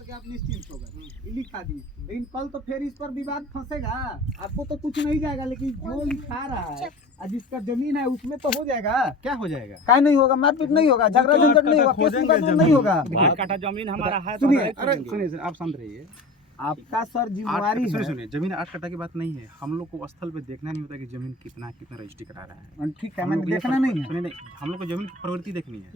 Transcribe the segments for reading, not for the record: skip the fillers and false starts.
करके आप निश्चिंत हो गए, लिखा दिए। लेकिन कल तो फिर इस पर विवाद फंसेगा, आपको तो कुछ नहीं जाएगा, लेकिन जो लिखा रहा है और जिसका जमीन है उसमें तो हो जाएगा। क्या हो जाएगा? क्या नहीं होगा, मारपीट नहीं होगा, झगड़ा झंझट नहीं होगा, केस मुकदमा नहीं होगा। 8 कट्ठा जमीन हमारा है। सुनिए, अरे सुनिए आप शांत रहिए। आपका सर जिम्मेवारी है। सुनिए, जमीन 8 कट्ठा की बात नहीं है। हम लोग को स्थल पे देखना नहीं होता कि जमीन कितना रजिस्ट्री करा रहा है। ठीक है, मैंने देखना नहीं है। सुनिए, हम लोग को जमीन की प्रवृत्ति देखनी है,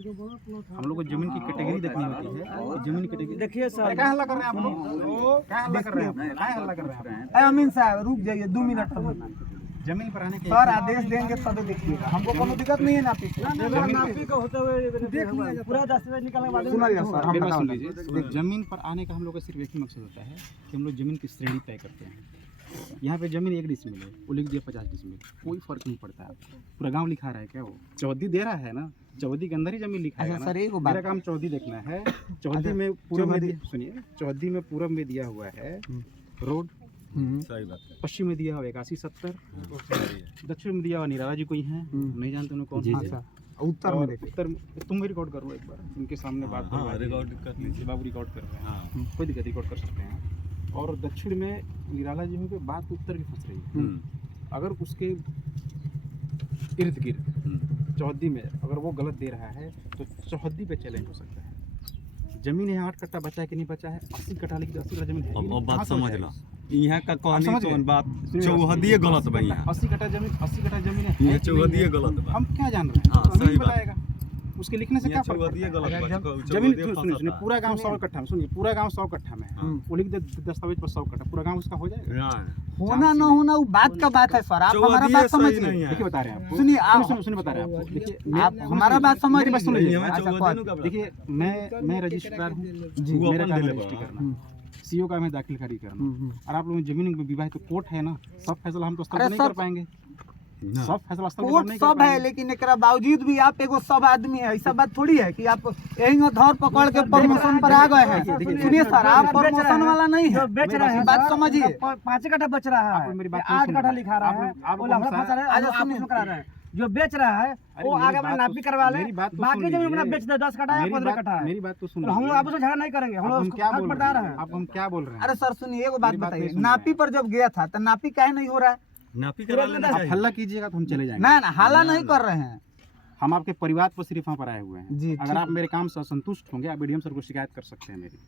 हम लोग को जमीन की कैटेगरी देखनी होती है। जमीन की कैटेगरी देखिए सर, क्या हल्ला कर रहे हैं आप लोग? क्या हल्ला कर रहे हैं? क्या हल्ला कर रहे हैं? अमीन साहब रुक जाइए 2 मिनट। जमीन पर आने के सर आदेश देंगे तब देखिएगा, हमको कोनो दिक्कत नहीं है नापी नापी को होते हुए पूरा दस्तावेज निकालने के बाद सुनिए सर, हम बता लीजिए। जमीन पर आने का हम लोग का सिर्फ एक ही मकसद होता है कि हम लोग जमीन की श्रेणी तय करते हैं। यहाँ पे जमीन 1 डिसमिल है, वो लिख दिया 50 डिसमिल, कोई फर्क नहीं पड़ता। पूरा गांव लिखा रहा है क्या? वो चौहदी दे रहा है ना, चौहदी के अंदर ही जमीन लिखा है। सर एक मेरा काम चौहदी देखना है। चौहदी में पूरब में सुनिए, चौहदी में पूरब में दिया हुआ है रोड, सही बात है। पश्चिम में दिया हुआ 8170, दक्षिण में दिया हुआ निराला जी कोई है, नहीं जानते उन्हें कौन है। उत्तर में देखिए, उत्तर तुम भी रिकॉर्ड करो एक बार, इनके सामने बात करो। रिकॉर्ड कर लीजिए, बाबू रिकॉर्ड कर रहे हैं, कोई दिक्कत, रिकॉर्ड कर सकते हैं। और दक्षिण में निराला जी में बात उत्तर की फंस रही है। अगर उसके इर्द गिर्द चौहद्दी में अगर वो गलत दे रहा है तो चौहद्दी पे चैलेंज हो सकता है। जमीन है 8 कट्टा बचा है कि नहीं बचा है, 80 कट्टा लिखी 80 कट्टा जमीन है। अब बात समझ ला, यहाँ का कहानी समझ कौन गए? बात चौहदिये गलत बा। यहाँ 80 कट्टा जमीन है, ये चौहदिये गलत बा। हम क्या जान रहे हैं? हाँ, नहीं सही बात। बताएगा, उसके लिखने से क्या फर्क चौहदिये पड़ता है? गलत बा। जमीन सुनिए, पूरा गांव 100 कट्ठा में, सुनिए पूरा गांव 100 कट्ठा में है, वो लिख दे दस्तावेज पर 100 कट्टा, पूरा गांव उसका हो जाएगा। होना ना होना वो बात का बात है सर, आप हमारा बात समझिए। देखिए बता रहे हैं आपको, सुनिए आप सुनिए बता रहे हैं आपको। देखिए आप हमारा बात समझ बस सुन लीजिए। चौहदी देखिए मैं रजिस्ट्रार हूँ जी, मेरा काम रजिस्ट्री करना, सीओ का मैं दाखिल खारिज करना। और आप लोगों में जमीन विवाह तो कोर्ट है ना, सब फैसला हम तो स्तर पर नहीं कर पाएंगे। सब फैसला स्तर पर कोर्ट नहीं कर सब है, पाएंगे। लेकिन एकरा बावजूद भी आप एगो सब आदमी है, ऐसा बात थोड़ी है कि आप यही धर पकड़ के प्रमोशन पर आ गए हैं। सुनिए सर, आप प्रमोशन वाला नहीं है, बेच रहा है, बात समझिए। 5 कट्ठा बच रहा है, मेरी बात 8 कट्ठा लिखा रहा है, आप वो लफड़ा फंसा रहा है, आज आप उसमें करा रहे हैं। जो बेच रहा है वो मेरी आगे बात नापी तो- करवा ले, मेरी बात तो बाकी सुन जमीन अपना लीजिए। बेच दे, 10 कट्ठा या 15 कट्ठा है। मेरी बात तो सुन तो हम लीजिए। आपसे झगड़ा नहीं करेंगे, हम अब हम लोग क्या हक बोल बता रहे रहे हैं? हैं। अब हम क्या बोल रहे हैं? अरे सर सुनिए, एगो बात मेरी बात बताइए, नहीं सुन नापी पर जब गया था तो नापी काहे नहीं हो रहा है? नापी करा लेना आप चाहिए। हल्ला कीजिएगा तो हम चले जाएंगे। ना हाला नहीं कर रहे हैं हम आपके परिवार पर सिर्फ यहाँ पर आए हुए हैं। जी, अगर ठीक आप मेरे काम से असंतुष्ट होंगे, आप बीडीएम सर को शिकायत कर सकते हैं मेरी।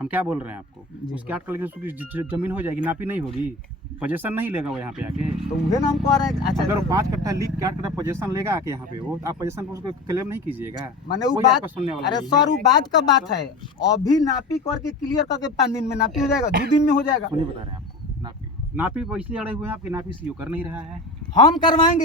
हम क्या बोल रहे हैं आपको? उसके 8 कट्ठा की जमीन हो जाएगी, नापी नहीं होगी, पोजीशन नहीं लेगा वो यहाँ पे आके। तो उहे नाम कह रहे हैं। अच्छा, अगर वो 5 कट्ठा लिख के 8 कट्ठा पोजीशन लेगा आके यहाँ पे, वो आप पोजीशन पर उसको क्लेम नहीं कीजिएगा। माने वो कोई बात, आपका सुनने वाला अरे नहीं सर वो बात का बात है। अभी नापी करके क्लियर करके 5 दिन में नापी हो जाएगा, 2 दिन में हो जाएगा। सुनिए बता रहे हैं आपको, नापी पे इसलिए अड़े हुए हैं आपकी नापी सीओ कर नहीं रहा है। हम करवाएंगे।